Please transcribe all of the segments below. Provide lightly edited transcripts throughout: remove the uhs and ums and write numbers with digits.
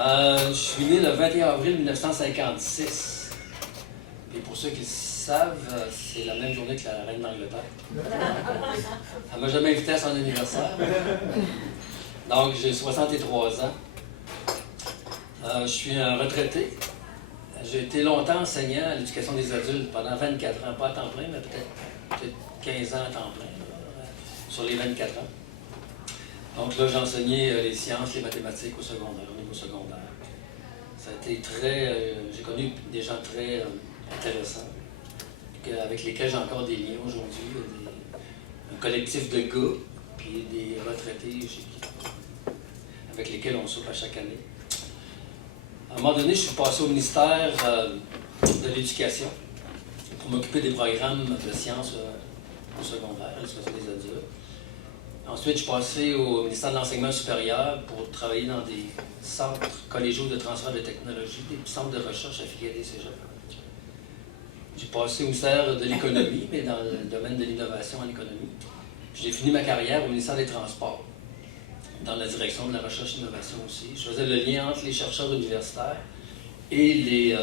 Je suis né le 21 avril 1956. Et pour ceux qui le savent, c'est la même journée que la reine d'Angleterre. Elle ne m'a jamais invité à son anniversaire. Donc, j'ai 63 ans. Je suis un retraité. J'ai été longtemps enseignant à l'éducation des adultes, pendant 24 ans, pas à temps plein, mais peut-être 15 ans à temps plein, là, sur les 24 ans. Donc là, j'ai enseigné les sciences, les mathématiques au secondaire, au niveau secondaire. Ça a été très... j'ai connu des gens très intéressants, avec lesquels j'ai encore des liens aujourd'hui. Un collectif de gars, puis des retraités avec lesquels on soupe à chaque année. À un moment donné, je suis passé au ministère de l'Éducation pour m'occuper des programmes de sciences au secondaire, à l'éducation des adultes. Ensuite, je suis passé au ministère de l'Enseignement supérieur pour travailler dans des centres collégiaux de transfert de technologie, des centres de recherche affiliés à des cégeps. J'ai passé au ministère de l'Économie, mais dans le domaine de l'innovation en économie. Puis j'ai fini ma carrière au ministère des Transports, dans la direction de la recherche et l'innovation aussi. Je faisais le lien entre les chercheurs universitaires et les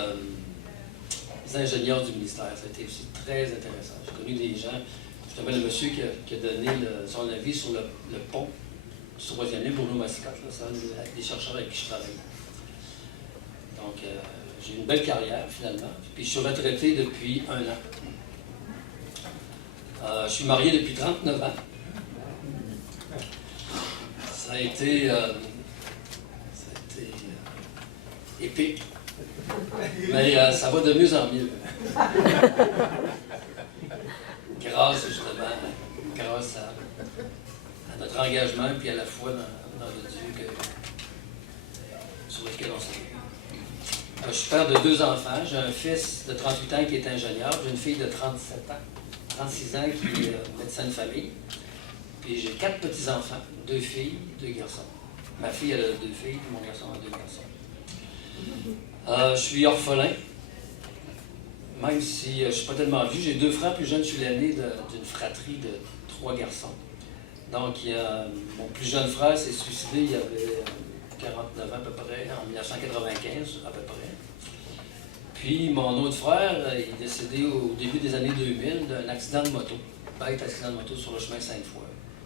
ingénieurs du ministère. Ça a été aussi très intéressant. J'ai connu des gens, justement le monsieur qui a donné son avis sur le pont du 3e lien, Bruno Massicotte, c'est un des chercheurs avec qui je travaille. Donc, j'ai eu une belle carrière finalement. Puis je suis retraité depuis 1 an. Je suis marié depuis 39 ans. Ça a été épique, mais ça va de mieux en mieux. Grâce à notre engagement et à la foi dans le Dieu sur lequel on s'est. Je suis père de 2 enfants. J'ai un fils de 38 ans qui est ingénieur. J'ai une fille de 37 ans, 36 ans qui est médecin de famille. Puis j'ai 4 petits-enfants, 2 filles, 2 garçons. Ma fille, elle a 2 filles, puis mon garçon a 2 garçons. Je suis orphelin, même si je ne suis pas tellement vieux. J'ai 2 frères plus jeunes. Je suis l'aîné d'une fratrie de 3 garçons. Donc, mon plus jeune frère s'est suicidé, il avait 49 ans à peu près, en 1995 à peu près. Puis mon autre frère, il est décédé au début des années 2000 d'un accident de moto, bête accident de moto sur le chemin Sainte-Foy.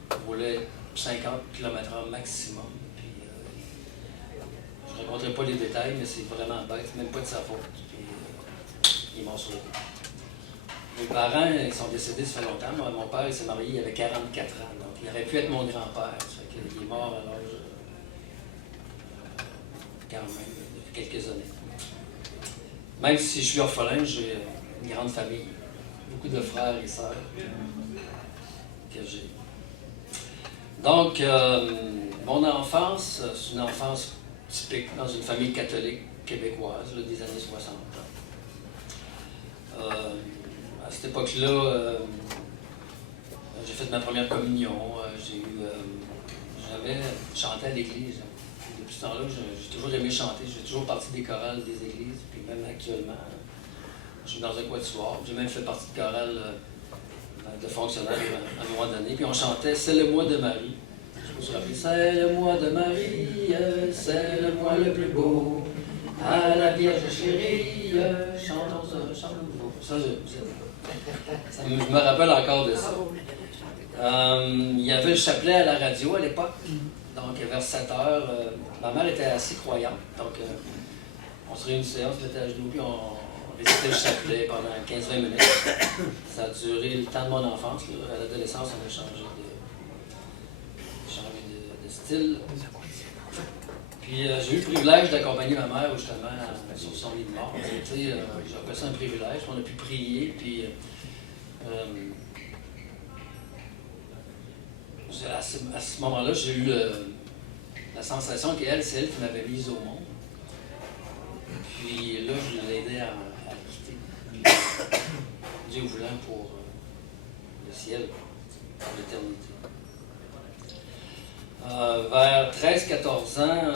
Il roulait 50 km/h maximum. Puis, je ne raconterai pas les détails, mais c'est vraiment bête, même pas de sa faute. Puis, il est mort sur le coup. Mes parents, ils sont décédés, ça fait longtemps. Mon père, il s'est marié, il avait 44 ans. Donc, il aurait pu être mon grand-père. Il est mort à l'âge quand même, depuis quelques années. Même si je suis orphelin, j'ai une grande famille. Beaucoup de frères et sœurs que j'ai. Donc, mon enfance, c'est une enfance typique dans une famille catholique québécoise là, des années 60. À cette époque-là, j'ai fait ma première communion. J'avais chanté à l'église. Depuis ce temps-là, j'ai toujours aimé chanter. J'ai toujours partie des chorales des églises. Puis même actuellement, je suis dans un quatuor. J'ai même fait partie de chorale de fonctionnaires à un moment donné. Puis on chantait « C'est le mois de Marie ». Je me suis rappelé « C'est le mois de Marie, c'est le mois le plus beau. À la Vierge chérie, chantons nouveau. » Ça, je me rappelle encore de ça. Il y avait le chapelet à la radio à l'époque. Donc, vers 7 heures, ma mère était assez croyante. Donc, on se réunissait, on se mettait à genoux, puis on récitait le chapelet pendant 15-20 minutes. Ça a duré le temps de mon enfance. Là. À l'adolescence, on a changé de style. Puis, j'ai eu le privilège d'accompagner ma mère, justement, sur son lit de mort. J'ai appelé ça un privilège. On a pu prier, puis... à ce moment-là, j'ai eu la sensation qu'elle, c'est elle qui m'avait mise au monde. Puis là, je l'ai aidé à quitter. Dieu voulant pour le ciel, pour l'éternité. Vers 13-14 ans,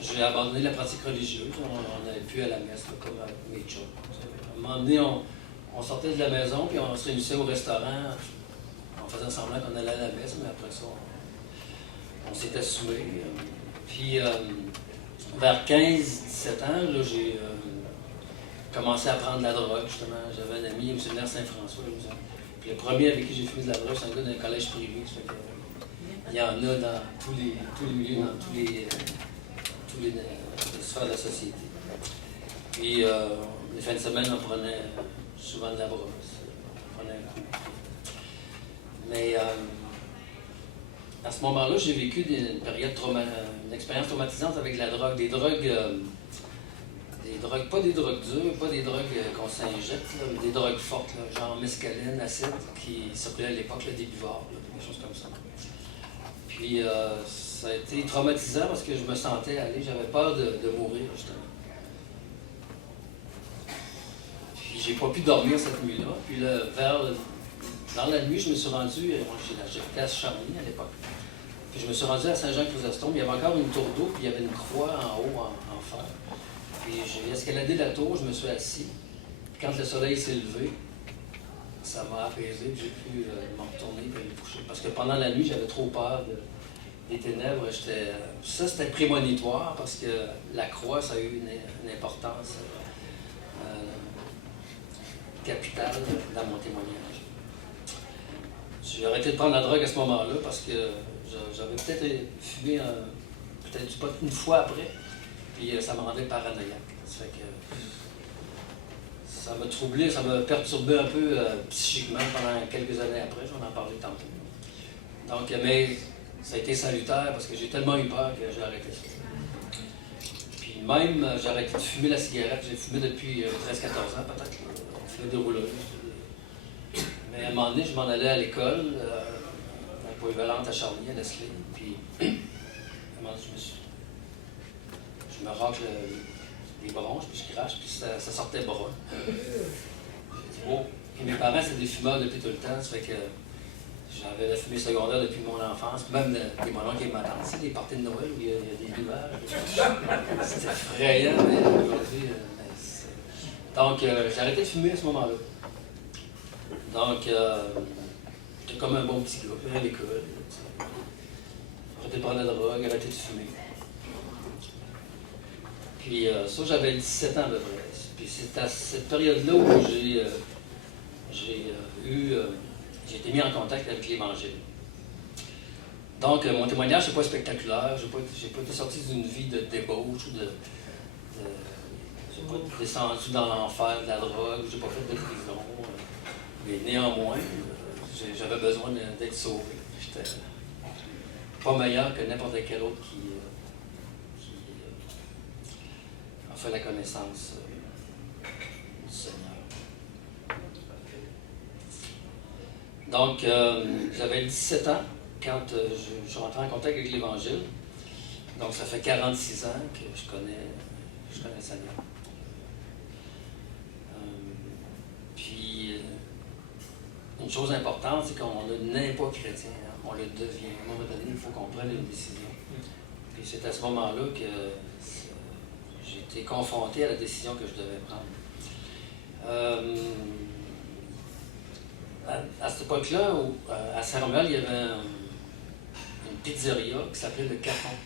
j'ai abandonné la pratique religieuse. On n'allait plus à la messe, là, comme mes chums. À un moment donné, on sortait de la maison, puis on se réunissait au restaurant. On faisait semblant qu'on allait à la messe, mais après ça, on s'est assumé. Puis, vers 15-17 ans, là, j'ai commencé à prendre de la drogue, justement. J'avais un ami au séminaire Saint-François. Puis le premier avec qui j'ai fumé de la drogue, c'est un gars d'un collège privé. Ça fait que, il y en a dans tous les milieux, dans tous les sphères de la société. Puis les fins de semaine, on prenait souvent de la brosse. On prenait un coup. Mais à ce moment-là, j'ai vécu une période une expérience traumatisante avec la drogue. Des drogues, pas des drogues dures, pas des drogues qu'on s'injecte, mais des drogues fortes, là, genre mescaline, acide, qui circulaient à l'époque, des buvards, des choses comme ça. Puis ça a été traumatisant parce que je me sentais aller, j'avais peur de mourir, justement. Puis j'ai pas pu dormir cette nuit-là. Puis là, dans la nuit, je me suis rendu, j'étais à Charny à l'époque. Puis je me suis rendu à Saint-Jean-Chrysostome. Il y avait encore une tour d'eau, puis il y avait une croix en haut, en fer. Puis j'ai escaladé la tour, je me suis assis. Puis quand le soleil s'est levé, ça m'a apaisé, puis j'ai pu m'en retourner et aller coucher. Parce que pendant la nuit, j'avais trop peur des ténèbres. Ça, c'était prémonitoire, parce que la croix, ça a eu une importance capitale dans mon témoignage. J'ai arrêté de prendre la drogue à ce moment-là, parce que j'avais peut-être fumé peut-être du pot une fois après, puis ça me rendait paranoïaque. Ça fait que ça m'a troublé, ça m'a perturbé un peu psychiquement pendant quelques années après, je vais en parler tantôt. Donc, mais ça a été salutaire parce que j'ai tellement eu peur que j'ai arrêté ça. Puis même, j'ai arrêté de fumer la cigarette, j'ai fumé depuis 13-14 ans peut-être, fumé de rouleuse. Mais à un moment donné, je m'en allais à l'école, à la polyvalente à Charny, à Leslie, puis à un moment donné, je me racle les bronches, puis je crache, puis ça sortait brun. J'ai dit, oh! Puis mes parents, c'était des fumeurs depuis tout le temps, ça fait que j'avais la fumée secondaire depuis mon enfance, puis même des mononcles qui m'attendent, tu sais, des parties de Noël où il y a des nuages. C'était effrayant, mais aujourd'hui, donc, j'ai arrêté de fumer à ce moment-là. Donc, j'étais comme un bon petit gars, à l'école. Arrêté de prendre la drogue, arrêté de fumer. Puis ça, j'avais 17 ans à peu près. Puis c'est à cette période-là où j'ai été mis en contact avec l'Évangile. Donc, mon témoignage, c'est pas spectaculaire. J'ai pas été sorti d'une vie de débauche ou j'ai pas descendu dans l'enfer de la drogue, j'ai pas fait de prison. Mais néanmoins, j'avais besoin d'être sauvé. J'étais pas meilleur que n'importe quel autre qui a fait la connaissance du Seigneur. Donc, j'avais 17 ans quand je suis rentré en contact avec l'Évangile. Donc, ça fait 46 ans que je connais le Seigneur. Puis, une chose importante, c'est qu'on ne naît pas chrétien, hein, on le devient. À un moment donné, il faut qu'on prenne une décision. Puis c'est à ce moment-là que j'ai été confronté à la décision que je devais prendre. À cette époque-là, à Saint-Romuald, il y avait une pizzeria qui s'appelait Le Cafon.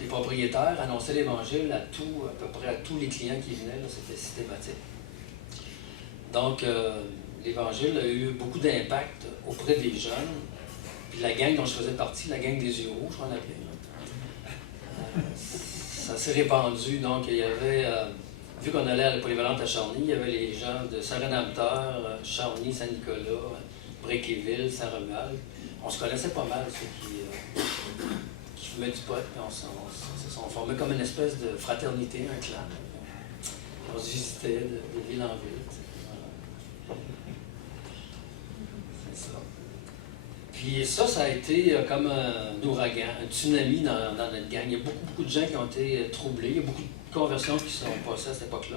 Les propriétaires annonçaient l'Évangile à peu près à tous les clients qui venaient, là, c'était systématique. Donc, l'Évangile a eu beaucoup d'impact auprès des jeunes. Puis la gang dont je faisais partie, la gang des yeux rouges, on l'appelait. Ça s'est répandu. Donc, il y avait, vu qu'on allait à la polyvalente à Charny, il y avait les gens de Saint-Rédempteur, Charny, Saint-Nicolas, Bréquéville, Saint-Romuald. On se connaissait pas mal, ceux qui fumaient du pot. On formait comme une espèce de fraternité, un clan. On se visitait de ville en ville. Puis ça a été comme un ouragan, un tsunami dans notre gang. Il y a beaucoup de gens qui ont été troublés. Il y a beaucoup de conversions qui sont passées à cette époque-là.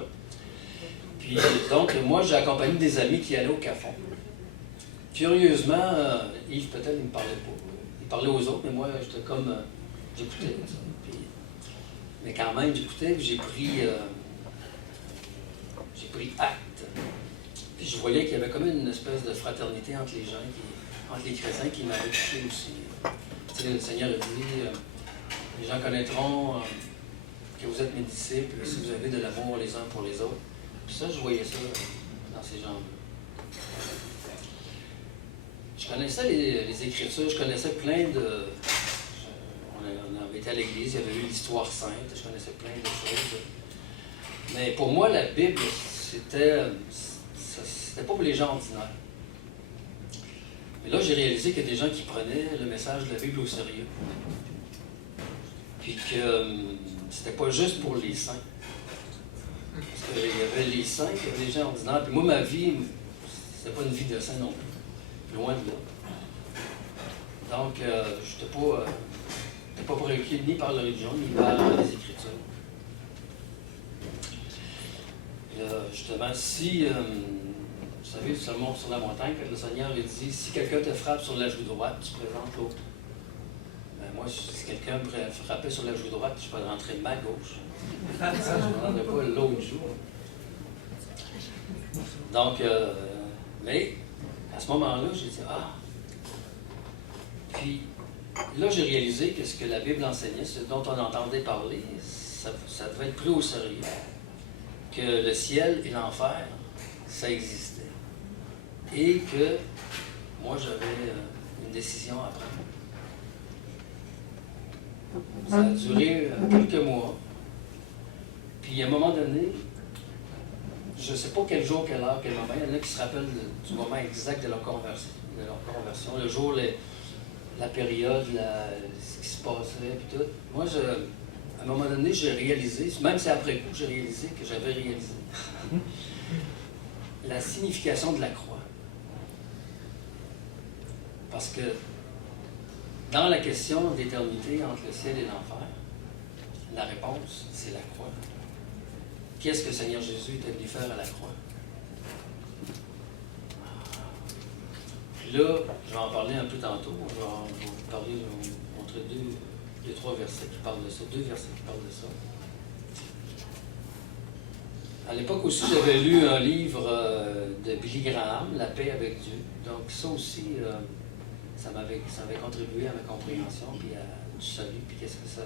Puis donc, moi, j'ai accompagné des amis qui allaient au Cafon. Curieusement, Yves, peut-être, il ne me parlait pas. Il parlait aux autres, mais moi, j'étais comme... j'écoutais. Mais quand même, j'écoutais, puis j'ai pris acte. Puis je voyais qu'il y avait comme une espèce de fraternité entre les gens entre les chrétiens qui m'avaient touché aussi. Tu sais, le Seigneur a dit, les gens connaîtront que vous êtes mes disciples si vous avez de l'amour les uns pour les autres. Puis ça, je voyais ça dans ces gens-là. Je connaissais les Écritures, je connaissais plein de... On avait été à l'église, il y avait eu l'histoire sainte, je connaissais plein de choses. Mais pour moi, la Bible, c'était pas pour les gens ordinaires. Mais là, j'ai réalisé qu'il y a des gens qui prenaient le message de la Bible au sérieux. Puis que c'était pas juste pour les saints. Parce qu'il y avait les saints, il y avait les gens ordinaires. Puis moi, ma vie, c'était pas une vie de saint non plus. Loin de là. Donc, je n'étais pas préoccupé ni par la religion, ni par les Écritures. Justement, si, vous savez, le sermon sur la montagne, quand le Seigneur il dit, si quelqu'un te frappe sur la joue droite, tu présentes l'autre. Ben moi, si quelqu'un me frappait sur la joue droite, je peux rentrer ma gauche. Je ne rendrais pas l'autre joue. Donc, mais à ce moment-là, j'ai dit, ah. Puis là, j'ai réalisé que ce que la Bible enseignait, ce dont on entendait parler, ça devait être pris au sérieux. Que le ciel et l'enfer, ça existait. Et que moi, j'avais une décision à prendre. Ça a duré quelques mois. Puis à un moment donné, je ne sais pas quel jour, quelle heure, quel moment, il y en a qui se rappellent du moment exact de leur conversion. Le jour, la période, ce qui se passait, puis tout. Moi, à un moment donné, j'ai réalisé, même si après coup, j'ai réalisé que j'avais réalisé la signification de la croix. Parce que dans la question d'éternité entre le ciel et l'enfer, la réponse, c'est la croix. Qu'est-ce que le Seigneur Jésus était venu faire à la croix? Puis là, je vais en parler un peu tantôt. Je vais vous montrer deux, trois versets qui parlent de ça, deux versets qui parlent de ça. À l'époque aussi, j'avais lu un livre de Billy Graham, La paix avec Dieu. Donc ça aussi, ça avait contribué à ma compréhension, puis du salut, puis qu'est-ce que ça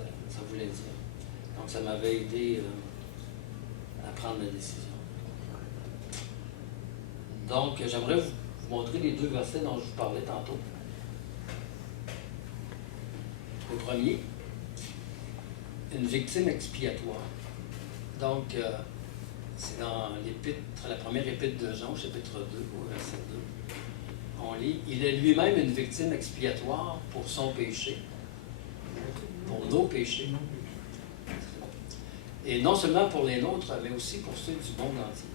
voulait dire. Donc ça m'avait aidé à prendre ma décision. Donc j'aimerais vous montrer les deux versets dont je vous parlais tantôt. Le premier, une victime expiatoire. Donc, c'est dans la première épître de Jean, chapitre 2, au verset 2. On lit, il est lui-même une victime expiatoire pour son péché, pour nos péchés. Et non seulement pour les nôtres, mais aussi pour ceux du monde entier.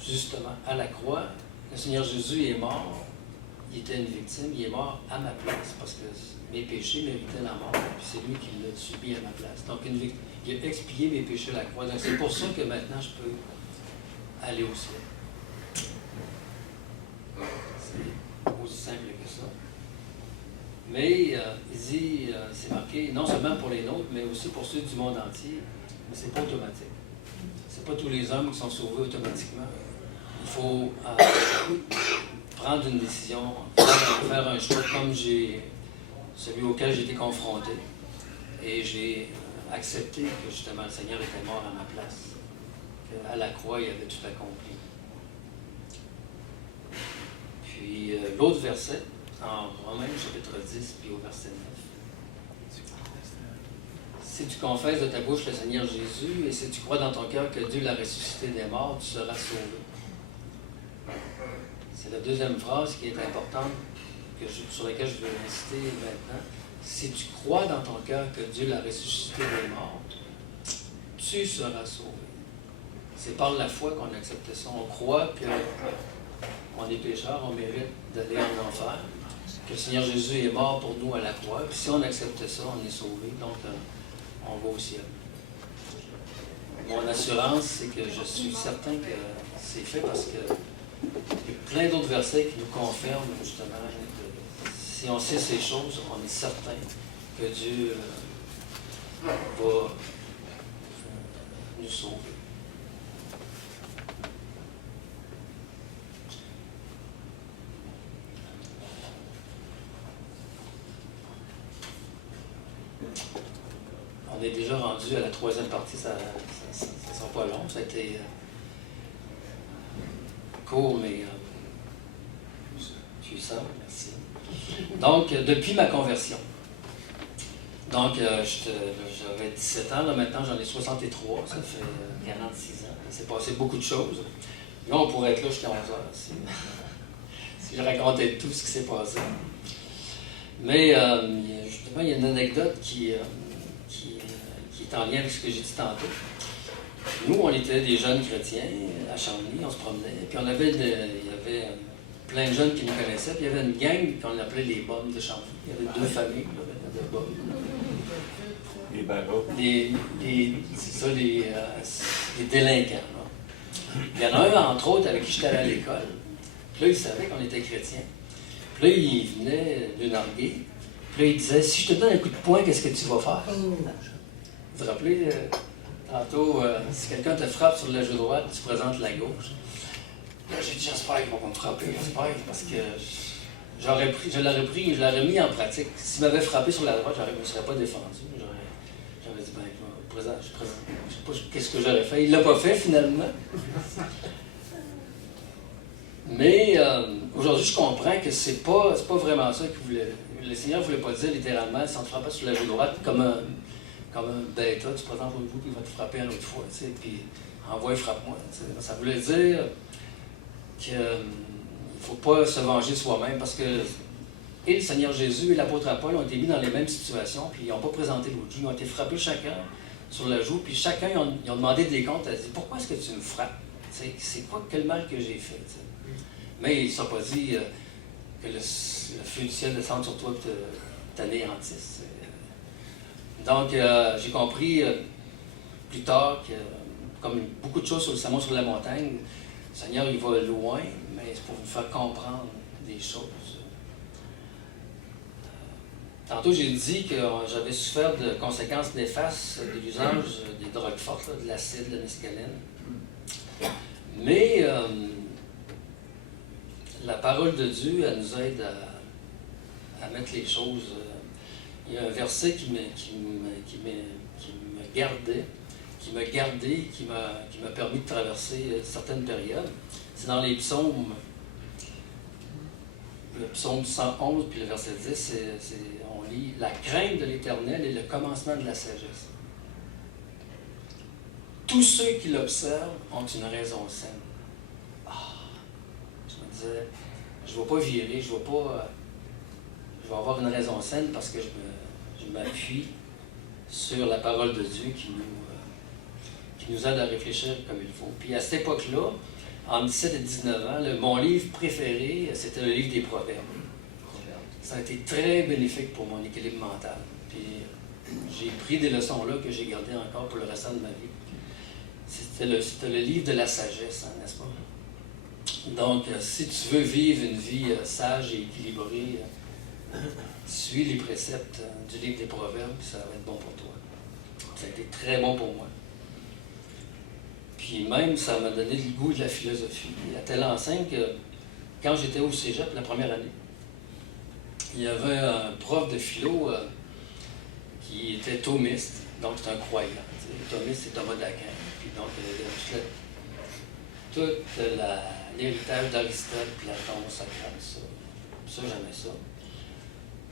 Justement, à la croix, le Seigneur Jésus est mort. Il était une victime, il est mort à ma place parce que mes péchés méritaient la mort. Puis c'est lui qui l'a subi à ma place. Donc, il a expié mes péchés à la croix. Donc, c'est pour ça que maintenant, je peux aller au ciel. C'est aussi simple que ça. Mais il dit, c'est marqué, non seulement pour les nôtres, mais aussi pour ceux du monde entier. Mais c'est pas automatique. C'est pas tous les hommes qui sont sauvés automatiquement. Il faut prendre une décision, faire un choix comme celui auquel j'ai été confronté. Et j'ai accepté que justement le Seigneur était mort à ma place. Qu'à la croix, il avait tout accompli. Puis l'autre verset, en Romains chapitre 10, puis au verset 9. Si tu confesses de ta bouche le Seigneur Jésus et si tu crois dans ton cœur que Dieu l'a ressuscité des morts, tu seras sauvé. C'est la deuxième phrase qui est importante sur laquelle je veux insister maintenant. Si tu crois dans ton cœur que Dieu l'a ressuscité des morts, tu seras sauvé. C'est par la foi qu'on accepte ça. On croit qu'on est pécheur, on mérite d'aller en enfer, que le Seigneur Jésus est mort pour nous à la croix. Puis si on accepte ça, on est sauvé. Donc, on va au ciel. Mon assurance, c'est que je suis certain que c'est fait parce que il y a plein d'autres versets qui nous confirment justement que si on sait ces choses, on est certain que Dieu va nous sauver. est déjà rendu à la 3e partie, ça sera pas long, ça a été court, mais puissant, merci. Donc, depuis ma conversion, donc j'avais 17 ans, là, maintenant j'en ai 63, ça fait 46 ans, il s'est passé beaucoup de choses. Là, on pourrait être là jusqu'à 11 heures si je racontais tout ce qui s'est passé. Mais justement, il y a une anecdote qui est en lien avec ce que j'ai dit tantôt. Nous, on était des jeunes chrétiens à Chambly, on se promenait, puis il y avait plein de jeunes qui nous connaissaient, puis il y avait une gang qu'on appelait les Bombes de Chambly. Il y avait 2 familles là, de Bombes. Les barreaux. C'est ça, les délinquants. Là. Il y en a un, entre autres, avec qui j'étais allé à l'école. Puis là, il savait qu'on était chrétiens. Puis là, il venait de narguer. Puis là, il disait, si je te donne un coup de poing, qu'est-ce que tu vas faire? Vous vous rappelez, tantôt, si quelqu'un te frappe sur la joue droite, tu présentes la gauche. Là, j'ai dit, j'espère qu'il va pas me frapper, j'espère, parce que je l'aurais mis en pratique. S'il m'avait frappé sur la droite, je ne me serais pas défendu. J'aurais dit, je sais pas qu'est-ce que j'aurais fait. Il ne l'a pas fait, finalement. Mais aujourd'hui, je comprends que c'est pas vraiment ça qu'il voulait. Le Seigneur ne voulait pas dire littéralement, si on te frappe sur la joue droite, comme un bêta, tu présentes au bout, puis il va te frapper une autre fois, puis envoie, frappe-moi. Ça voulait dire qu'il ne faut pas se venger soi-même, parce que et le Seigneur Jésus et l'apôtre Paul ont été mis dans les mêmes situations, puis ils n'ont pas présenté l'autre joue. Ils ont été frappés chacun sur la joue, puis chacun, ils ont demandé des comptes. Ils ont dit, pourquoi est-ce que tu me frappes? C'est quoi, quel mal que j'ai fait? T'sais? Mais ils ne sont pas dit que le feu du ciel descende sur toi et t'anéantisse. Donc, j'ai compris plus tard que, comme beaucoup de choses sur le sermon sur la montagne, le Seigneur, il va loin, mais c'est pour vous faire comprendre des choses. Tantôt, j'ai dit que j'avais souffert de conséquences néfastes de l'usage des drogues fortes, là, de l'acide, de la mescaline. Mais la parole de Dieu, elle nous aide à mettre les choses. Il y a un verset qui m'a gardé, qui m'a permis de traverser certaines périodes. C'est dans les psaumes. Le psaume 111, puis le verset 10, on lit « La crainte de l'Éternel est le commencement de la sagesse. Tous ceux qui l'observent ont une raison saine. » Je me disais, je ne vais pas virer, je vais avoir une raison saine parce que je m'appuie sur la parole de Dieu qui nous aide à réfléchir comme il faut. Puis à cette époque-là, en 17 et 19 ans, mon livre préféré, c'était le livre des Proverbes. Ça a été très bénéfique pour mon équilibre mental. Puis j'ai pris des leçons là que j'ai gardées encore pour le restant de ma vie. C'était le livre de la sagesse, hein, n'est-ce pas? Donc, si tu veux vivre une vie sage et équilibrée, suis les préceptes du livre des Proverbes, puis ça va être bon pour toi. Ça a été très bon pour moi. Puis même, ça m'a donné le goût de la philosophie. À telle enseigne que, quand j'étais au cégep, la première année, il y avait un prof de philo qui était thomiste, donc c'est un croyant. Thomiste, c'est Thomas d'Aquin. Puis donc, tout l'héritage d'Aristote, Platon, Socrate, ça j'aimais ça.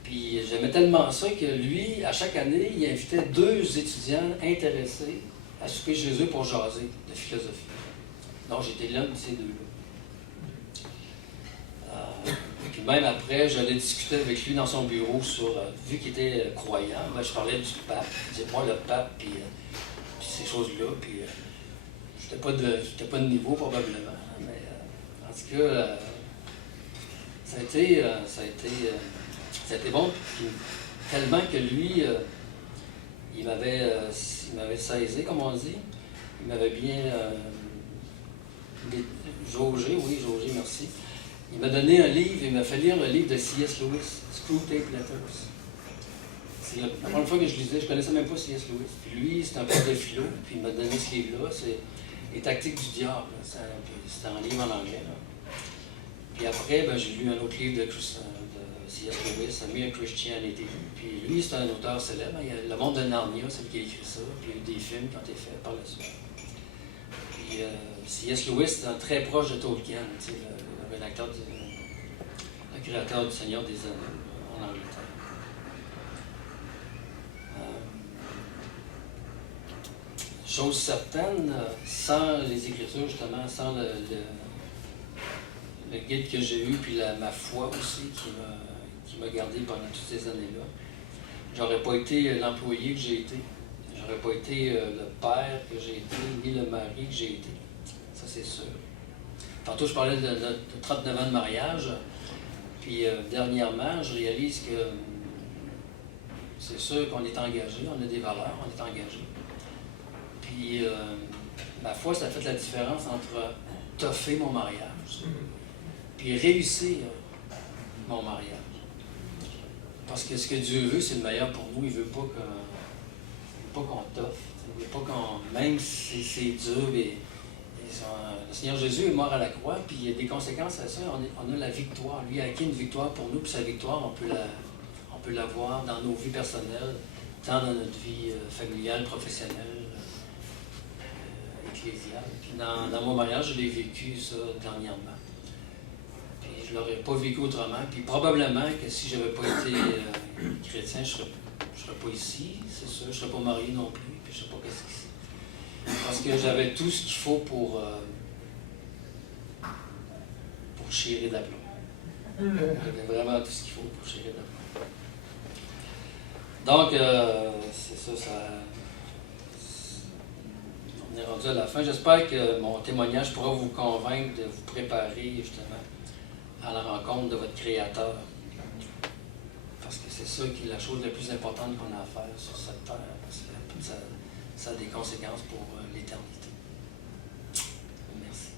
Puis j'aimais tellement ça que lui, à chaque année, il invitait 2 étudiants intéressés à souper chez eux pour jaser de philosophie. Donc j'étais l'un de ces 2-là. Puis même après, j'allais discuter avec lui dans son bureau sur, vu qu'il était croyant, ben, je parlais du pape. Je disais, moi, le pape, puis ces choses-là, puis j'étais pas de niveau probablement, mais en tout cas, ça a été bon, puis tellement que lui, il m'avait saisi, comme on dit, il m'avait bien jaugé, merci. Il m'a donné un livre, il m'a fait lire le livre de C.S. Lewis, Screwtape Letters. C'est la première fois que je lisais, je ne connaissais même pas C.S. Lewis. Puis lui, c'est un prof de philo, puis il m'a donné ce livre-là, c'est Les tactiques du diable. C'est un livre en anglais. Là. Puis après, j'ai lu un autre livre de C.S. Lewis, A Mere Christianity. Puis lui, c'est un auteur célèbre. Il y a Le Monde de Narnia, c'est lui qui a écrit ça. Puis il y a eu des films qui ont été faits par la suite. Puis C.S. Lewis, c'est très proche de Tolkien, le rédacteur le créateur du Seigneur des Anneaux en Angleterre. Chose certaine, sans les Écritures, justement, sans le guide que j'ai eu, puis ma foi aussi qui m'a gardé pendant toutes ces années-là, j'aurais pas été l'employé que j'ai été. J'aurais pas été le père que j'ai été, ni le mari que j'ai été. Ça, c'est sûr. Tantôt, je parlais de 39 ans de mariage. Puis, dernièrement, je réalise que c'est sûr qu'on est engagé, on a des valeurs, on est engagé. Puis, ma foi, ça a fait la différence entre toffer mon mariage puis réussir mon mariage. Parce que ce que Dieu veut, c'est le meilleur pour nous. Il ne veut pas qu'on toffe. Il ne veut pas qu'on... Même si c'est dur, le Seigneur Jésus est mort à la croix, puis il y a des conséquences à ça. On a la victoire. Lui a acquis une victoire pour nous, puis sa victoire, on peut la voir dans nos vies personnelles, tant dans notre vie familiale, professionnelle, ecclésiale. Puis dans mon mariage, je l'ai vécu, ça, dernièrement. Puis je ne l'aurais pas vécu autrement. Puis probablement que si je n'avais pas été chrétien, je ne serais pas ici, c'est sûr. Je ne serais pas marié non plus. Puis je ne sais pas qu'est-ce qui... Parce que j'avais tout ce qu'il faut pour chérir de la plomb. J'avais vraiment tout ce qu'il faut pour chérir de la plomb. Donc, c'est ça, on est rendu à la fin. J'espère que mon témoignage pourra vous convaincre de vous préparer justement à la rencontre de votre Créateur. Parce que c'est ça qui est la chose la plus importante qu'on a à faire sur cette terre. Parce que ça a des conséquences pour l'éternité. Merci.